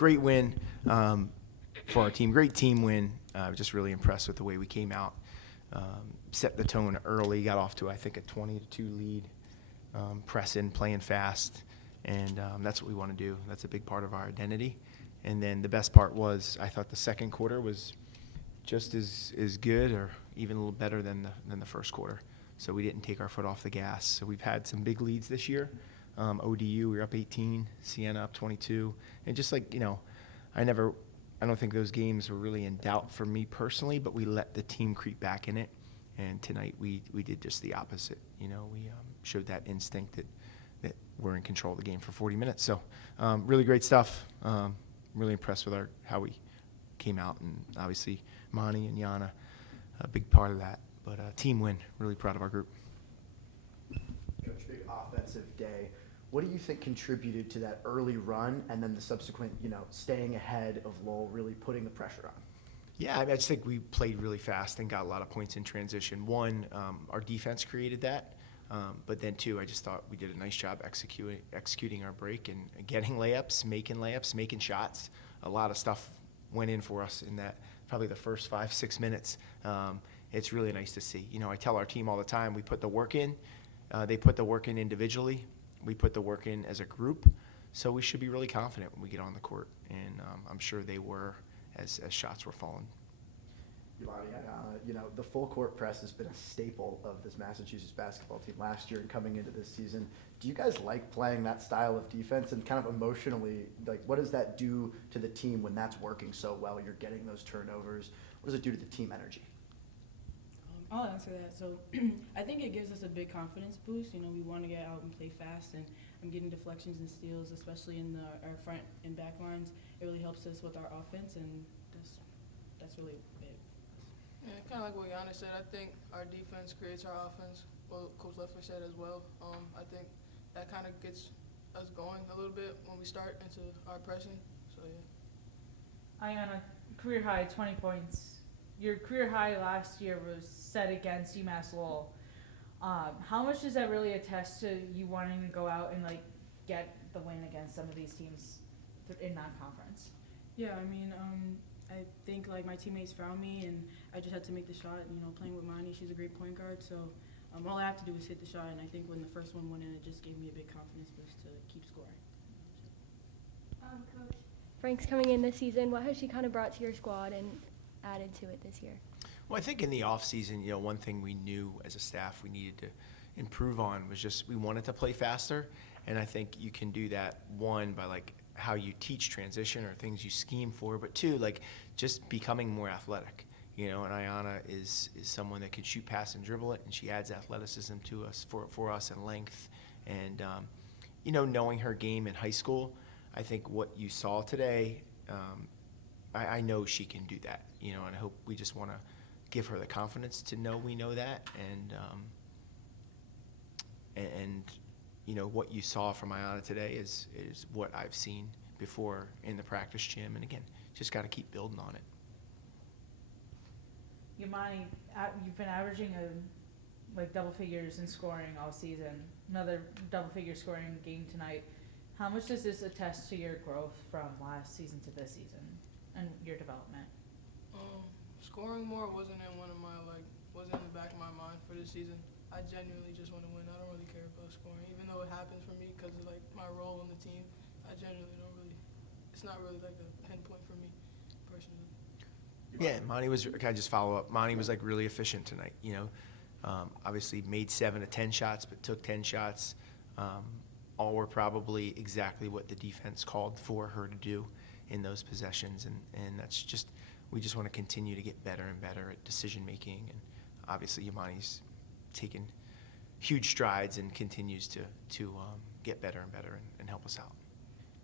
great win for our team. Great team win. Just really impressed with the way we came out. Set the tone early. Got off to, I think, a 20-2 lead. Pressing, playing fast. And that's what we want to do. That's a big part of our identity. And then the best part was I thought the second quarter was just as good or even a little better than the first quarter. So we didn't take our foot off the gas. So we've had some big leads this year. ODU, we were up 18, Siena up 22. And just like, I don't think those games were really in doubt for me personally, but we let the team creep back in it. And tonight we did just the opposite. We showed that instinct that we're in control of the game for 40 minutes. So really great stuff. Really impressed with how we came out. And obviously Monty and Yana, a big part of that. But team win, really proud of our group. Coach, big offensive day. What do you think contributed to that early run and then the subsequent, staying ahead of Lowell, really putting the pressure on? Yeah, I just think we played really fast and got a lot of points in transition. One, our defense created that. But then two, I just thought we did a nice job executing our break and getting layups, making shots. A lot of stuff went in for us in that probably the first 5-6 minutes. It's really nice to see. I tell our team all the time, we put the work in. They put the work in individually. We put the work in as a group. So we should be really confident when we get on the court. And I'm sure they were as shots were falling. The full court press has been a staple of this Massachusetts basketball team last year and coming into this season. Do you guys like playing that style of defense? And kind of emotionally, what does that do to the team when that's working so well? You're getting those turnovers. What does it do to the team energy? I'll answer that. So I think it gives us a big confidence boost. We want to get out and play fast, and I'm getting deflections and steals, especially in our front and back lines. It really helps us with our offense, and that's really it. Yeah, kind of like what Giannis said. I think our defense creates our offense. Well, Coach Leffler said as well. I think that kind of gets us going a little bit when we start into our pressing. So yeah. Ayanna, career high 20 points. Your career high last year was set against UMass Lowell. How much does that really attest to you wanting to go out and get the win against some of these teams in non-conference? Yeah, I think my teammates found me, and I just had to make the shot. Playing with Monty, she's a great point guard, so all I have to do is hit the shot. And I think when the first one went in, it just gave me a big confidence boost to keep scoring. Coach, Frank's coming in this season. What has she kind of brought to your squad and added to it this year? Well, I think in the off season, one thing we knew as a staff we needed to improve on was just we wanted to play faster, and I think you can do that one by how you teach transition or things you scheme for, but two, just becoming more athletic. And Ayanna is someone that can shoot, pass, and dribble it, and she adds athleticism to us for us and length. And knowing her game in high school, I think what you saw today, I know she can do that. And I hope we just want to give her the confidence to know we know that, and what you saw from Ayanna today is what I've seen before in the practice gym, and again, just got to keep building on it. Yamani, you've been averaging double figures in scoring all season. Another double figure scoring game tonight. How much does this attest to your growth from last season to this season and your development? Scoring more wasn't in wasn't in the back of my mind for this season. I genuinely just want to win. I don't really care about scoring, even though it happens for me because of my role on the team. I genuinely don't really. It's not really a pinpoint for me personally. Yeah, Monty was. Can I just follow up? Monty was really efficient tonight. Obviously made 7 of 10 shots, but took 10 shots. All were probably exactly what the defense called for her to do in those possessions, and that's just. We just want to continue to get better and better at decision making, and obviously Yamani's taken huge strides and continues to get better and better and help us out.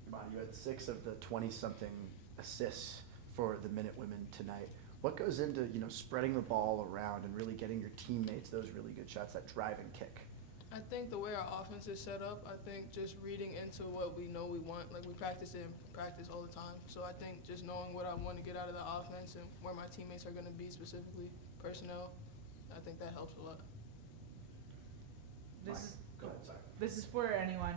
Yamani, you had 6 of the 20-something assists for the Minutewomen tonight. What goes into spreading the ball around and really getting your teammates those really good shots, that driving kick? I think the way our offense is set up, I think just reading into what we know we want, we practice it in practice all the time. So I think just knowing what I want to get out of the offense and where my teammates are going to be specifically, personnel, I think that helps a lot. This is for anyone.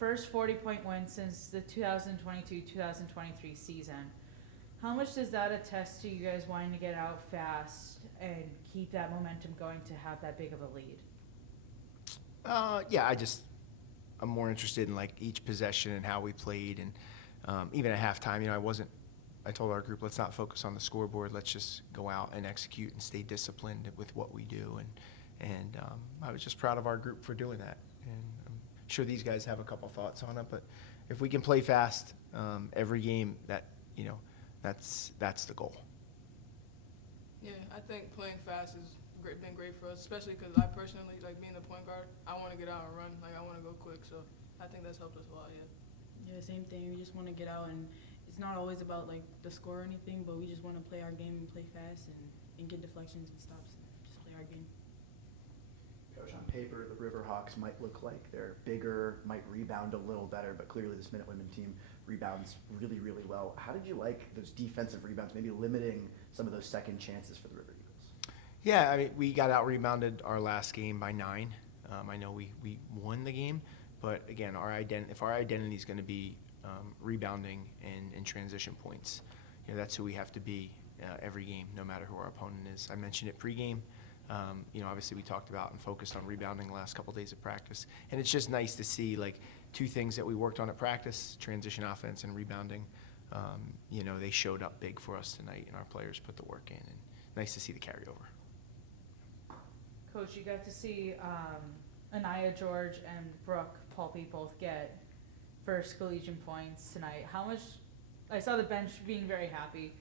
first 40-point win since the 2022-2023 season. How much does that attest to you guys wanting to get out fast and keep that momentum going to have that big of a lead? Yeah, I'm more interested in like each possession and how we played, and even at halftime, I told our group, let's not focus on the scoreboard. Let's just go out and execute and stay disciplined with what we do. And I was just proud of our group for doing that. And I'm sure these guys have a couple thoughts on it, but if we can play fast every game, that's the goal. Yeah, I think playing fast has been great for us, especially because I personally, like being the point guard, I want to get out and run. Like, I want to go quick, so I think that's helped us a lot, yeah. Yeah, same thing. We just want to get out, and it's not always about like the score or anything, but we just want to play our game and play fast and get deflections and stops and just play our game. Coach, on paper, the Riverhawks might look like they're bigger, might rebound a little better, but clearly this Minute Women team rebounds really, really well. How did you like those defensive rebounds, maybe limiting some of those second chances for the River Eagles? Yeah, I mean, we got out rebounded our last game by 9. I know we won the game, but again, if our identity is going to be rebounding and transition points, that's who we have to be every game, no matter who our opponent is. I mentioned it pregame. Obviously we talked about and focused on rebounding the last couple of days of practice, and it's just nice to see like 2 things that we worked on at practice: transition offense and rebounding. They showed up big for us tonight, and our players put the work in, and nice to see the carryover. Coach, you got to see Anaya George and Brooke Pulpy both get first collegiate points tonight. How much, I saw the bench being very happy.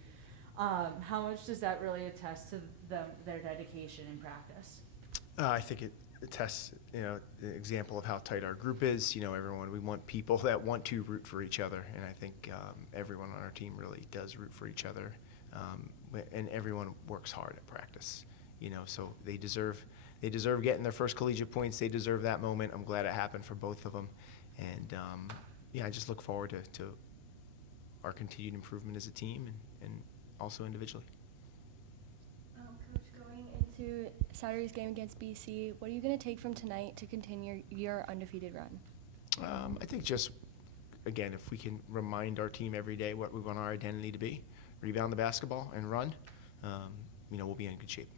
How much does that really attest to their dedication in practice? I think it attests, the example of how tight our group is. We want people that want to root for each other, and I think everyone on our team really does root for each other, and everyone works hard at practice. So they deserve getting their first collegiate points. They deserve that moment. I'm glad it happened for both of them, and I just look forward to our continued improvement as a team and also individually. Coach, going into Saturday's game against BC, what are you going to take from tonight to continue your undefeated run? I think just, again, if we can remind our team every day what we want our identity to be, rebound the basketball and run, we'll be in good shape.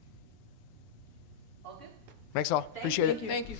All good? Thanks all. Appreciate it. Thank you.